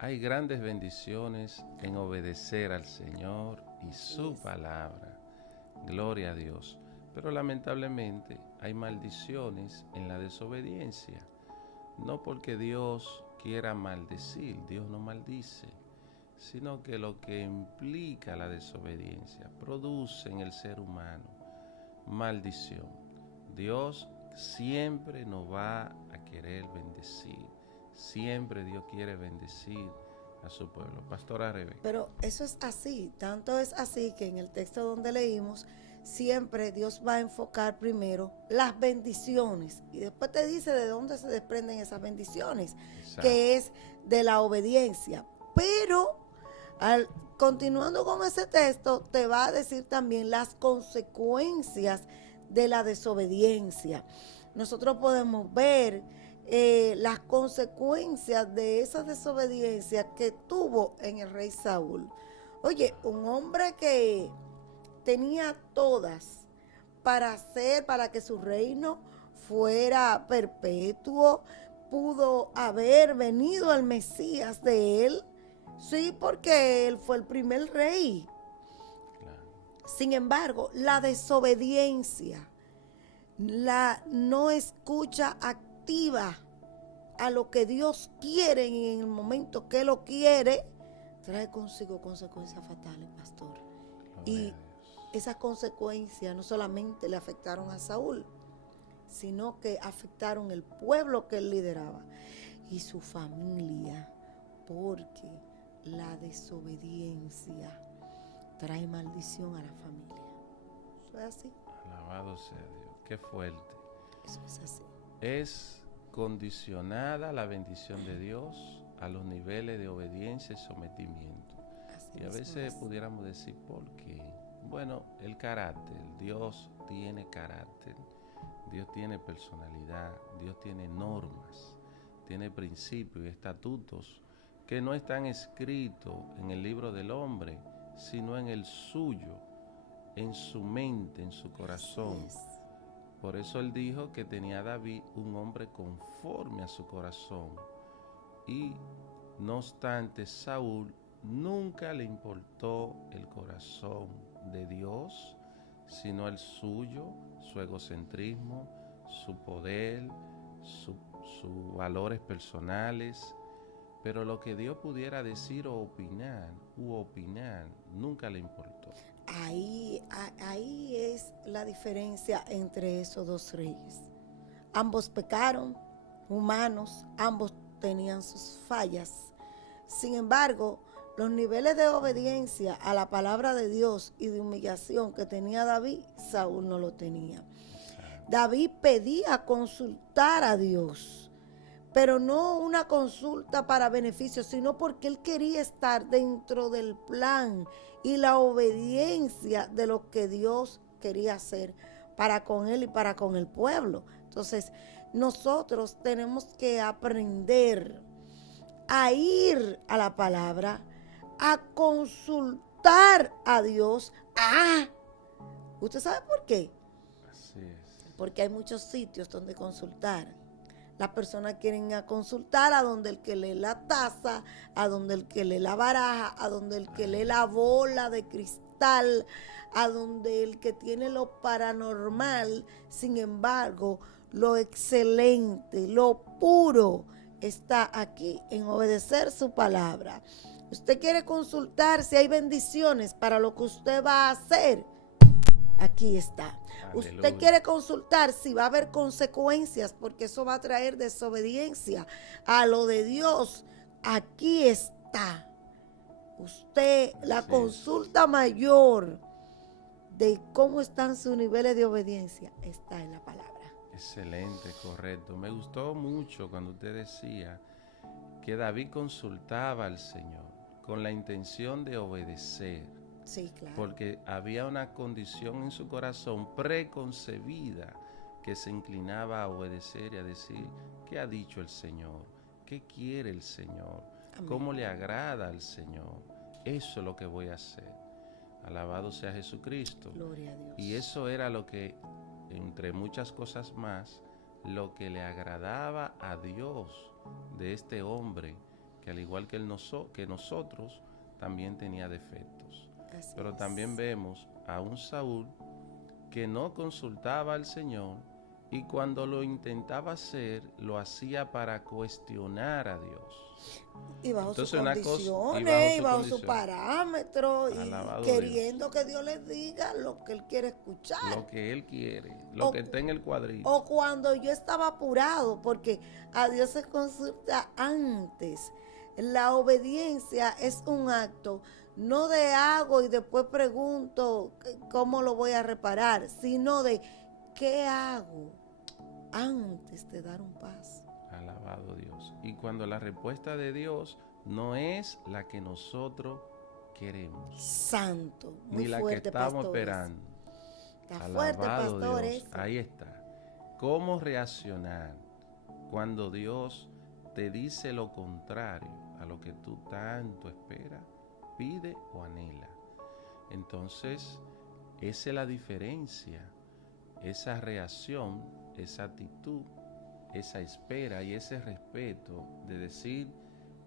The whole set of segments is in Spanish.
Hay grandes bendiciones en obedecer al Señor y su palabra. Gloria a Dios. Pero lamentablemente hay maldiciones en la desobediencia. No porque Dios quiera maldecir, Dios no maldice, sino que lo que implica la desobediencia produce en el ser humano maldición. Dios siempre nos va a querer bendecir. Siempre Dios quiere bendecir a su pueblo. Pastora Rebe. Pero eso es así, tanto es así que en el texto donde leímos, siempre Dios va a enfocar primero las bendiciones y después te dice de dónde se desprenden esas bendiciones, Exacto. que es de la obediencia. Pero al, continuando con ese texto, te va a decir también las consecuencias de la desobediencia. Nosotros podemos ver las consecuencias de esa desobediencia que tuvo en el rey Saúl. Oye, un hombre que tenía todas para hacer, para que su reino fuera perpetuo, pudo haber venido el Mesías de él, sí, porque él fue el primer rey. Claro. Sin embargo, la desobediencia, la no escucha activa a lo que Dios quiere en el momento que lo quiere, trae consigo consecuencias fatales, pastor. Gloria Y a Dios. esas consecuencias no solamente le afectaron a Saúl, sino que afectaron el pueblo que él lideraba y su familia, porque la desobediencia trae maldición a la familia. Eso es así. Alabado sea Dios. Qué fuerte. Eso es así. Es condicionada la bendición de Dios a los niveles de obediencia y sometimiento. Así Y a mismo veces es. pudiéramos decir, ¿por qué? Bueno, el carácter. Dios tiene carácter. Dios tiene personalidad. Dios tiene normas. Tiene principios y estatutos que no están escritos en el libro del hombre, sino en el suyo, en su mente, en su Así corazón. es. Por eso él dijo que tenía David un hombre conforme a su corazón. Y no obstante, Saúl nunca le importó el corazón de Dios, sino el suyo, su egocentrismo, su poder, sus valores personales. Pero lo que Dios pudiera decir o opinar, nunca le importó. Ahí es la diferencia entre esos dos reyes. Ambos pecaron, humanos, ambos tenían sus fallas. Sin embargo, los niveles de obediencia a la palabra de Dios y de humillación que tenía David, Saúl no lo tenía. Exacto. David pedía consultar a Dios, pero no una consulta para beneficio, sino porque él quería estar dentro del plan y la obediencia de lo que Dios quería hacer para con él y para con el pueblo. Entonces, nosotros tenemos que aprender a ir a la palabra, a consultar a Dios. ¿Usted sabe por qué? Así es. Porque hay muchos sitios donde consultar. Las personas quieren ir a consultar a donde el que lee la taza, a donde el que lee la baraja, a donde el que lee la bola de cristal, a donde el que tiene lo paranormal. Sin embargo, lo excelente, lo puro está aquí en obedecer su palabra. Usted quiere consultar si hay bendiciones para lo que usted va a hacer. Aquí está. Aleluya. Usted quiere consultar si va a haber consecuencias porque eso va a traer desobediencia a lo de Dios. Aquí está. Usted, la Así es. consulta mayor de cómo están sus niveles de obediencia está en la palabra. Excelente, correcto. Me gustó mucho cuando usted decía que David consultaba al Señor con la intención de obedecer, Sí, claro. porque había una condición en su corazón preconcebida que se inclinaba a obedecer y a decir, ¿qué ha dicho el Señor? ¿Qué quiere el Señor? Amén. ¿Cómo le agrada al Señor? Eso es lo que voy a hacer. Alabado sea Jesucristo. Gloria a Dios. Y eso era lo que, entre muchas cosas más, lo que le agradaba a Dios de este hombre que que al igual que, que nosotros, también tenía defectos. Así Pero es. también vemos a un Saúl que no consultaba al Señor y cuando lo intentaba hacer, lo hacía para cuestionar a Dios. Y bajo sus Entonces, condiciones, y bajo sus condición, parámetros, y alabado queriendo Dios, que Dios le diga lo que él quiere escuchar. lo que Él quiere, lo O, que está en el cuadrito. o cuando yo estaba apurado, porque a Dios se consulta antes. La obediencia es un acto no de hago y después pregunto cómo lo voy a reparar, sino de qué hago antes de dar un paso. Alabado Dios. Y cuando la respuesta de Dios no es la que nosotros queremos, Santo, muy ni la que fuerte, estamos pastores. esperando. Está fuerte, Alabado pastores. Dios. Ahí está. ¿Cómo reaccionar cuando Dios te dice lo contrario a lo que tú tanto esperas, pide o anhela? Entonces, esa es la diferencia. Esa reacción, esa actitud, esa espera y ese respeto de decir,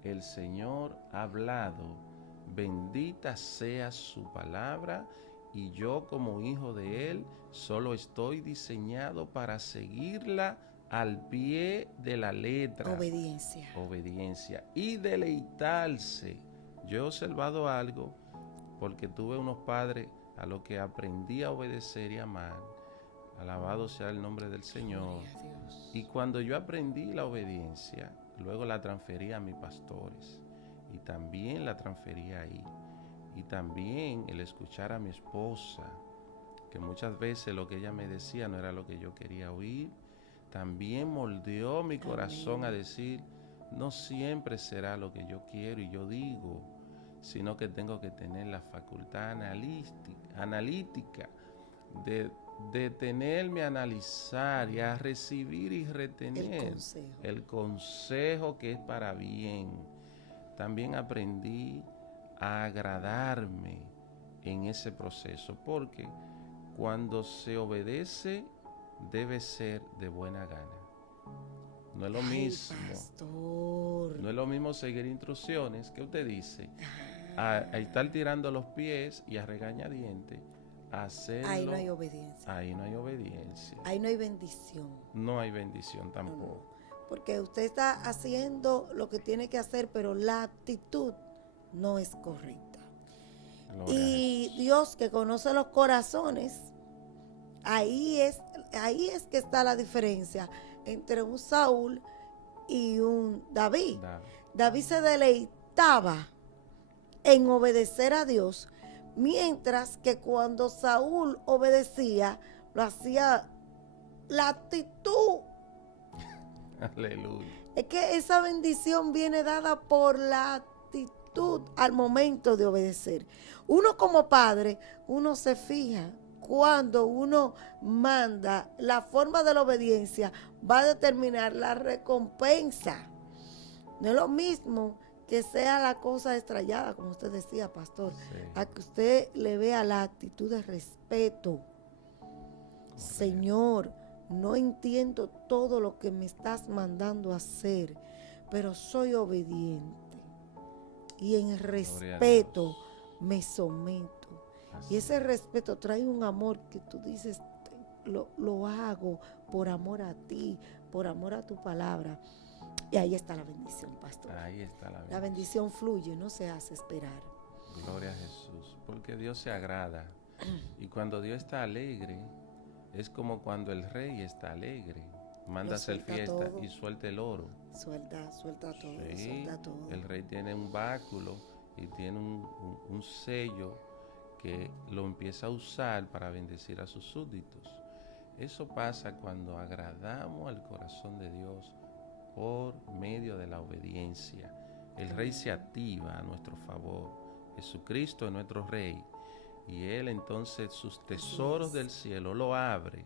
el Señor ha hablado, bendita sea su palabra, y yo como hijo de Él solo estoy diseñado para seguirla al pie de la letra. Obediencia. Obediencia. Y deleitarse. Yo he observado algo porque tuve unos padres a los que aprendí a obedecer y amar. Alabado sea el nombre del Señor. Y cuando yo aprendí la obediencia, luego la transferí a mis pastores. Y también la transferí ahí. Y también el escuchar a mi esposa, que muchas veces lo que ella me decía no era lo que yo quería oír, también moldeó mi corazón a decir, no siempre será lo que yo quiero y yo digo, sino que tengo que tener la facultad analítica de detenerme a analizar y a recibir y retener el consejo que es para bien. También aprendí a agradarme en ese proceso, porque cuando se obedece debe ser de buena gana. No es lo mismo, pastor. No es lo mismo seguir instrucciones que usted dice, a estar tirando los pies y a regañadientes, a hacerlo. Ahí no hay obediencia. Ahí no hay obediencia. Ahí no hay bendición. No hay bendición tampoco. No. Porque usted está haciendo lo que tiene que hacer, pero la actitud no es correcta. Gloria y Dios, que conoce los corazones, ahí es que está la diferencia entre un Saúl y un David. David se deleitaba en obedecer a Dios, mientras que cuando Saúl obedecía, lo hacía la actitud. Aleluya. Es que esa bendición viene dada por la actitud al momento de obedecer. Uno como padre, uno se fija cuando uno manda, la forma de la obediencia va a determinar la recompensa. No es lo mismo que sea la cosa estrellada, como usted decía, pastor, a que usted le vea la actitud de respeto. Señor, no entiendo todo lo que me estás mandando a hacer, pero soy obediente y en respeto me someto. Y ese respeto trae un amor que tú dices, lo hago por amor a ti, por amor a tu palabra. Y ahí está la bendición, pastor. Ahí está la bendición. La bendición fluye, no se hace esperar. Gloria a Jesús, porque Dios se agrada. Y cuando Dios está alegre, es como cuando el rey está alegre. Manda a hacer fiesta todo. Y suelta el oro. Suelta todo, sí, suelta todo. El rey tiene un báculo y tiene un sello que lo empieza a usar para bendecir a sus súbditos. Eso pasa cuando agradamos al corazón de Dios por medio de la obediencia. El rey se activa a nuestro favor. Jesucristo es nuestro rey. Y Él entonces sus tesoros del cielo lo abre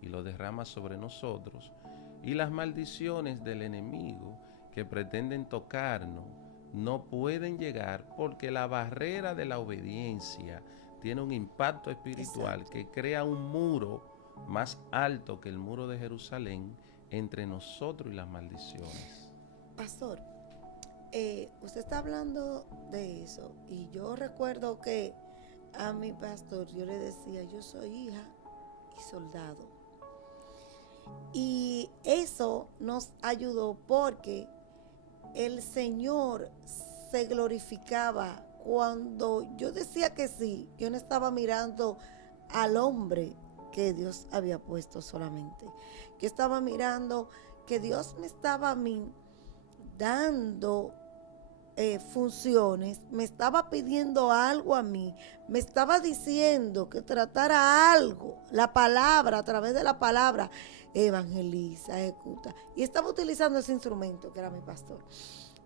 y lo derrama sobre nosotros. Y las maldiciones del enemigo que pretenden tocarnos no pueden llegar, porque la barrera de la obediencia tiene un impacto espiritual que crea un muro más alto que el muro de Jerusalén entre nosotros y las maldiciones. Pastor, Usted está hablando de eso y yo recuerdo que a mi pastor yo le decía, yo soy hija y soldado. Y eso nos ayudó porque el Señor se glorificaba cuando yo decía que sí. Yo no estaba mirando al hombre que Dios había puesto solamente. Yo estaba mirando que Dios me estaba a mí dando funciones, me estaba pidiendo algo a mí, me estaba diciendo que tratara algo, la palabra, a través de la palabra, evangeliza, ejecuta. Y estaba utilizando ese instrumento que era mi pastor.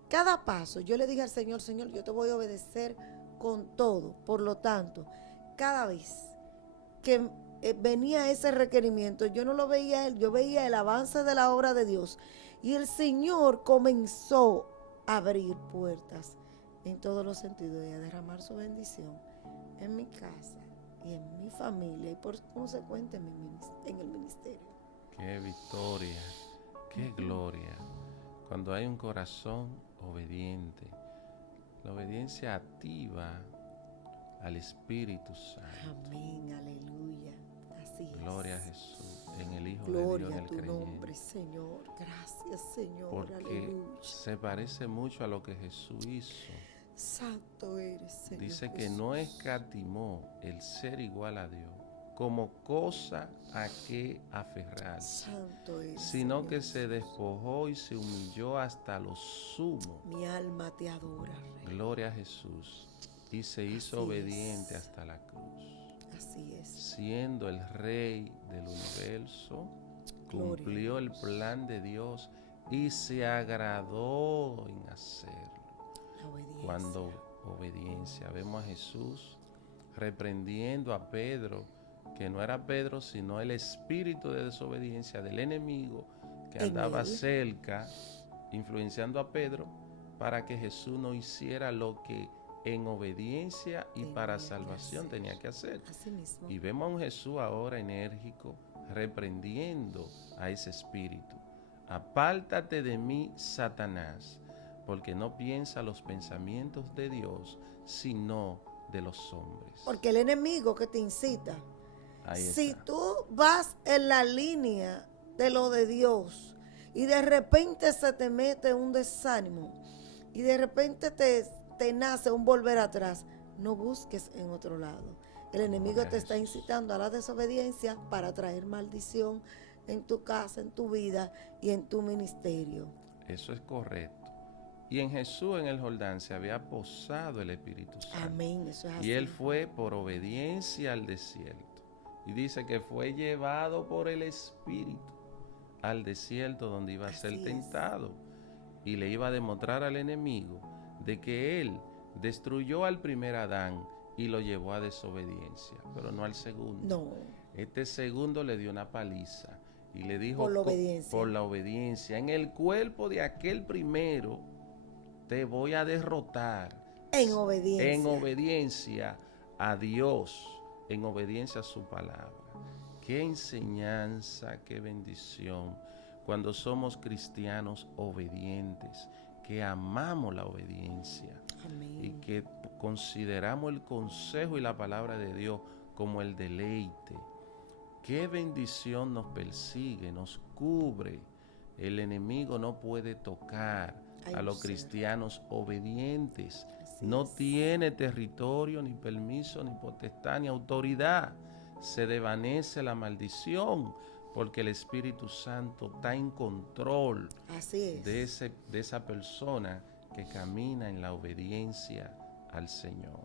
Cada paso, yo le dije al Señor, Señor, yo te voy a obedecer con todo. Por lo tanto, cada vez que venía ese requerimiento, yo no lo veía él, yo veía el avance de la obra de Dios. Y el Señor comenzó a abrir puertas en todos los sentidos y a derramar su bendición en mi casa y en mi familia y por consecuente en el ministerio. Qué victoria, qué gloria. Cuando hay un corazón obediente, la obediencia activa al Espíritu Santo. Amén, aleluya. Así es. Gloria a Jesús, en el Hijo Gloria de Dios, en a el tu creyente. nombre, Señor. Gracias, Señor. Porque Aleluya. se parece mucho a lo que Jesús hizo. Santo eres, Señor. Dice que Jesús. no escatimó el ser igual a Dios como cosa a que aferrarse, Santo eres, sino Señor que se Jesús. despojó y se humilló hasta lo sumo. Mi alma te adora, Rey. Gloria a Jesús. Y se hizo Así obediente es. hasta la cruz. Así es. Siendo el Rey del universo, Gloria cumplió a el Dios. plan de Dios y se agradó en hacerlo. La obediencia. Cuando obediencia, vemos a Jesús reprendiendo a Pedro, que no era Pedro, sino el espíritu de desobediencia del enemigo que En andaba él. cerca, influenciando a Pedro para que Jesús no hiciera lo que en obediencia y Tenía para que salvación hacer. tenía que hacer. Así mismo. Y vemos a un Jesús ahora enérgico, reprendiendo a ese espíritu. Apártate de mí, Satanás, porque no piensa los pensamientos de Dios, sino de los hombres. Porque el enemigo que te incita, Ahí si está. tú vas en la línea de lo de Dios y de repente se te mete un desánimo y de repente te nace un volver atrás, no busques en otro lado. El enemigo Gloria a te está Jesús. incitando a la desobediencia para traer maldición en tu casa, en tu vida y en tu ministerio. Eso es correcto. Y en Jesús en el Jordán se había posado el Espíritu Santo. Amén, eso es así. Y él fue por obediencia al desierto. Y dice que fue llevado por el Espíritu al desierto donde iba a ser Así es. tentado. Y le iba a demostrar al enemigo de que él destruyó al primer Adán y lo llevó a desobediencia, pero no al segundo. No, Este segundo le dio una paliza y le dijo Por la obediencia. por la obediencia, en el cuerpo de aquel primero te voy a derrotar en obediencia. en obediencia a Dios, en obediencia a su palabra. Qué enseñanza, qué bendición cuando somos cristianos obedientes, que amamos la obediencia Amén. y que consideramos el consejo y la palabra de Dios como el deleite. Qué bendición nos persigue, nos cubre. El enemigo no puede tocar Ay, a los sí. cristianos obedientes. Así No es. tiene territorio, ni permiso, ni potestad, ni autoridad. Se desvanece la maldición porque el Espíritu Santo está en control Así es. de esa persona que camina en la obediencia al Señor.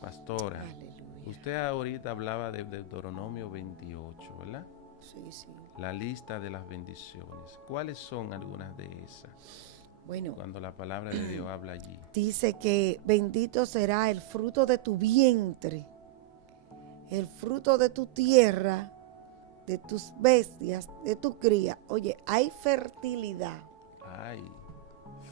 Pastora, Aleluya. usted ahorita hablaba de Deuteronomio 28, ¿verdad? Sí, sí. La lista de las bendiciones. ¿Cuáles son algunas de esas? Bueno, Cuando la palabra de Dios habla allí. dice que bendito será el fruto de tu vientre, el fruto de tu tierra, de tus bestias, de tu cría. Oye, hay fertilidad. Ay,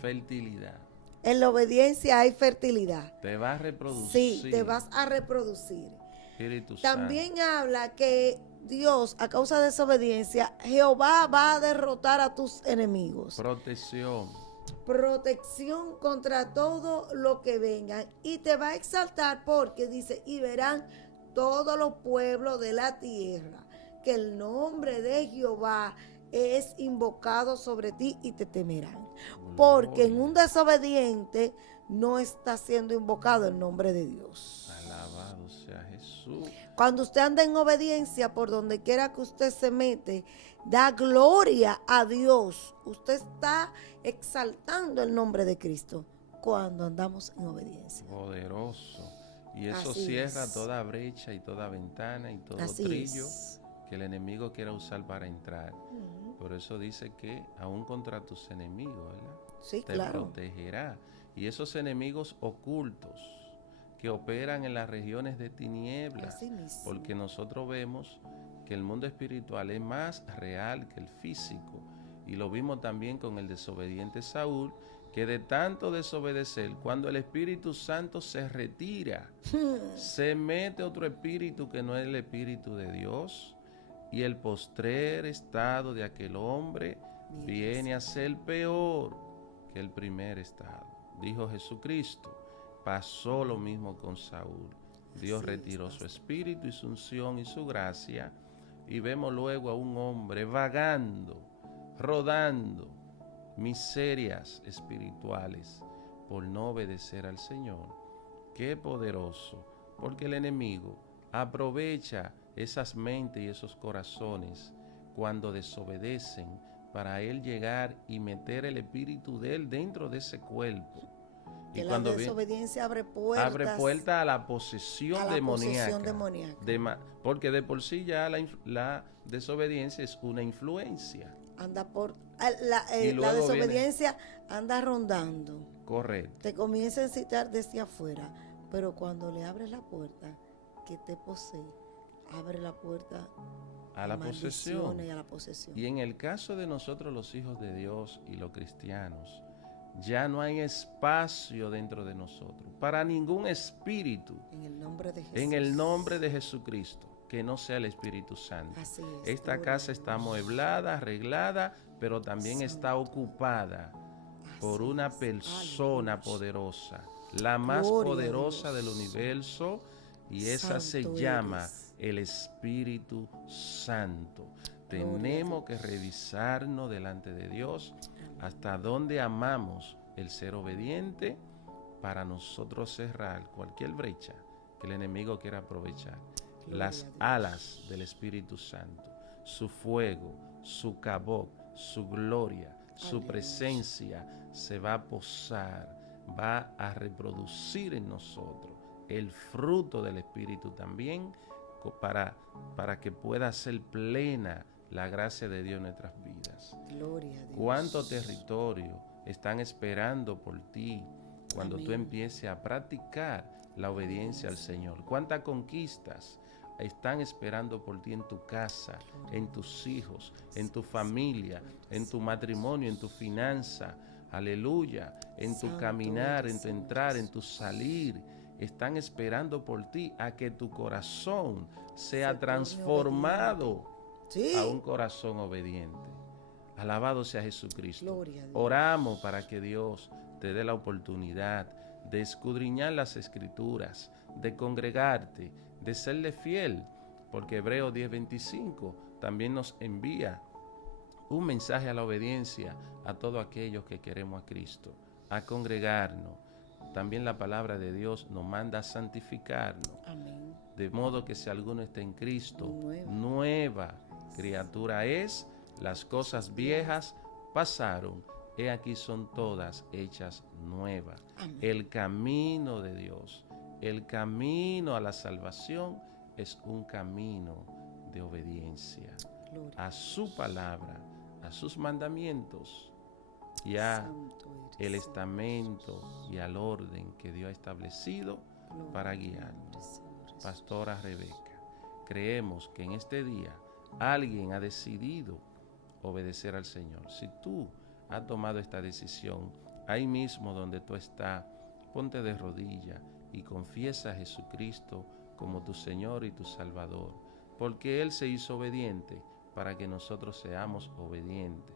fertilidad. En la obediencia hay fertilidad. Te vas a reproducir. Sí, te vas a reproducir. Espíritu También Santo. habla que Dios, a causa de desobediencia, Jehová va a derrotar a tus enemigos. Protección. protección contra todo lo que vengan, y te va a exaltar porque dice, y verán todos los pueblos de la tierra que el nombre de Jehová es invocado sobre ti y te temerán. Porque en un desobediente no está siendo invocado el nombre de Dios. Alabado sea Jesús. Cuando usted anda en obediencia, por donde quiera que usted se mete, da gloria a Dios. Usted está exaltando el nombre de Cristo cuando andamos en obediencia. Poderoso. Y eso Así cierra es. toda brecha y toda ventana y todo Así trillo es. que el enemigo quiera usar para entrar. Por eso dice que aún contra tus enemigos, ¿verdad? Sí, te claro. protegerá. Y esos enemigos ocultos que operan en las regiones de tinieblas, Así mismo. porque nosotros vemos que el mundo espiritual es más real que el físico. Y lo vimos también con el desobediente Saúl, que de tanto desobedecer, cuando el Espíritu Santo se retira, se mete otro espíritu que no es el Espíritu de Dios, y el postrer estado de aquel hombre viene a ser peor que el primer estado. Dijo Jesucristo, pasó lo mismo con Saúl. Dios retiró su espíritu y su unción y su gracia, y vemos luego a un hombre vagando, rodando, miserias espirituales por no obedecer al Señor. Qué poderoso, porque el enemigo aprovecha esas mentes y esos corazones cuando desobedecen para él llegar y meter el espíritu de él dentro de ese cuerpo. Que y la cuando desobediencia abre puertas a la posesión demoníaca. Porque de por sí ya la desobediencia es una influencia. Anda por la luego desobediencia anda rondando. Correcto. Te comienza a incitar desde afuera, pero cuando le abres la puerta que te posee, abre la puerta A la posesión. y a la posesión. Y en el caso de nosotros los hijos de Dios y los cristianos, ya no hay espacio dentro de nosotros para ningún espíritu. En el nombre de Jesús. En el nombre de Jesucristo, que no sea el Espíritu Santo. Así es, esta casa está amueblada, arreglada, pero también está ocupada por una persona poderosa, la más poderosa del universo, y esa se llama el Espíritu Santo. Tenemos que revisarnos delante de Dios hasta dónde amamos el ser obediente para nosotros cerrar cualquier brecha que el enemigo quiera aprovechar. Las alas del Espíritu Santo, su fuego, su cabot, su gloria, su presencia se va a posar, va a reproducir en nosotros el fruto del Espíritu también, para que pueda ser plena la gracia de Dios en nuestras vidas. Gloria a Dios. ¿Cuánto territorio están esperando por ti cuando tú empieces a practicar la obediencia al Señor? ¿Cuántas conquistas están esperando por ti en tu casa, en tus hijos, en tu familia, en tu matrimonio, en tu finanza? Aleluya, en tu caminar, en tu entrar, en tu salir. Están esperando por ti a que tu corazón sea transformado a un corazón obediente. Alabado sea Jesucristo. Oramos para que Dios te dé la oportunidad de escudriñar las Escrituras, de congregarte, de serle fiel, porque Hebreos 10:25 también nos envía un mensaje a la obediencia a todos aquellos que queremos a Cristo, a congregarnos. También la palabra de Dios nos manda a santificarnos. Amén. De modo que si alguno está en Cristo, nueva criatura es, las cosas viejas pasaron, he aquí son todas hechas nuevas. Amén. El camino de Dios, el camino a la salvación es un camino de obediencia a su palabra, a sus mandamientos y a el estamento y al orden que Dios ha establecido para guiarnos. Pastora Rebeca, creemos que en este día alguien ha decidido obedecer al Señor. Si tú has tomado esta decisión, ahí mismo donde tú estás, ponte de rodillas y confiesa a Jesucristo como tu Señor y tu Salvador, porque Él se hizo obediente para que nosotros seamos obedientes.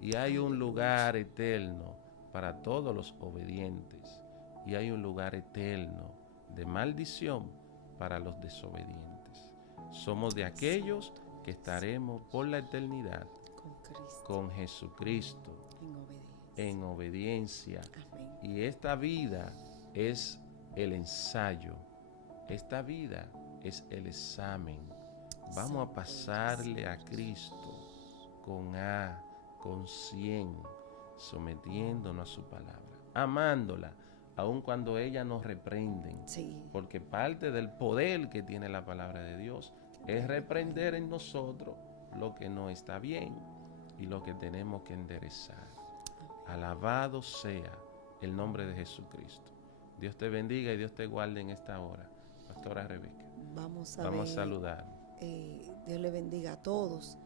Y hay un lugar eterno para todos los obedientes y hay un lugar eterno de maldición para los desobedientes. Somos de aquellos que estaremos por la eternidad con Jesucristo en obediencia. Amén. Y esta vida es el ensayo, esta vida es el examen. Vamos a pasarle a Cristo con A, con 100, sometiéndonos a su palabra, amándola, aun cuando ella nos reprenden. Sí. Porque parte del poder que tiene la palabra de Dios es reprender en nosotros lo que no está bien y lo que tenemos que enderezar. Alabado sea el nombre de Jesucristo. Dios te bendiga y Dios te guarde en esta hora. Pastora Rebeca. Vamos a saludar. Dios le bendiga a todos.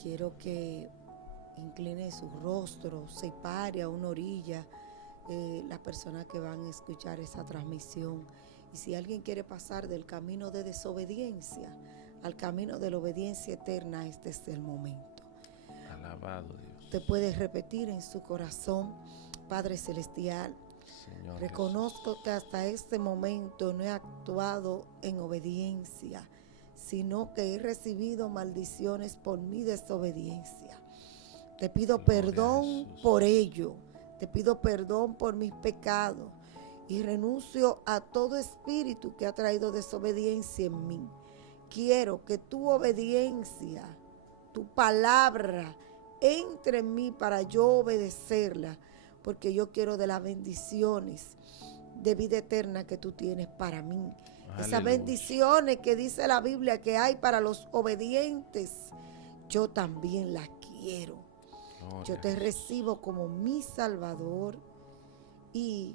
Quiero que incline su rostro, se pare a una orilla, las personas que van a escuchar esa transmisión. Y si alguien quiere pasar del camino de desobediencia al camino de la obediencia eterna, este es el momento. Alabado Dios. Te puedes repetir en su corazón: Padre Celestial, Señor reconozco Jesús, que hasta este momento no he actuado en obediencia, sino que he recibido maldiciones por mi desobediencia. Te pido Gloria a perdón Jesús. por ello. Te pido perdón por mis pecados y renuncio a todo espíritu que ha traído desobediencia en mí. Quiero que tu obediencia, tu palabra, entre en mí para yo obedecerla, porque yo quiero de las bendiciones de vida eterna que tú tienes para mí. Esas Aleluya. bendiciones que dice la Biblia que hay para los obedientes, yo también las quiero. Gloria Yo a te Jesús. recibo como mi Salvador y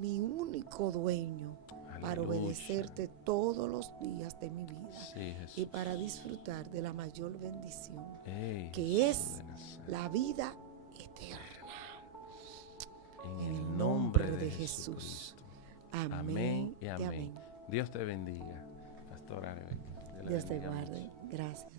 mi único dueño para Aleluya. obedecerte todos los días de mi vida Sí, Jesús. y para disfrutar de la mayor bendición, Ey, que Jesús es de Nazaret. la vida eterna. En el nombre de Jesucristo. Amén, Amén y y amén. Dios te bendiga, Pastora Rebeca. Dios te bendiga mucho. guarde. Gracias.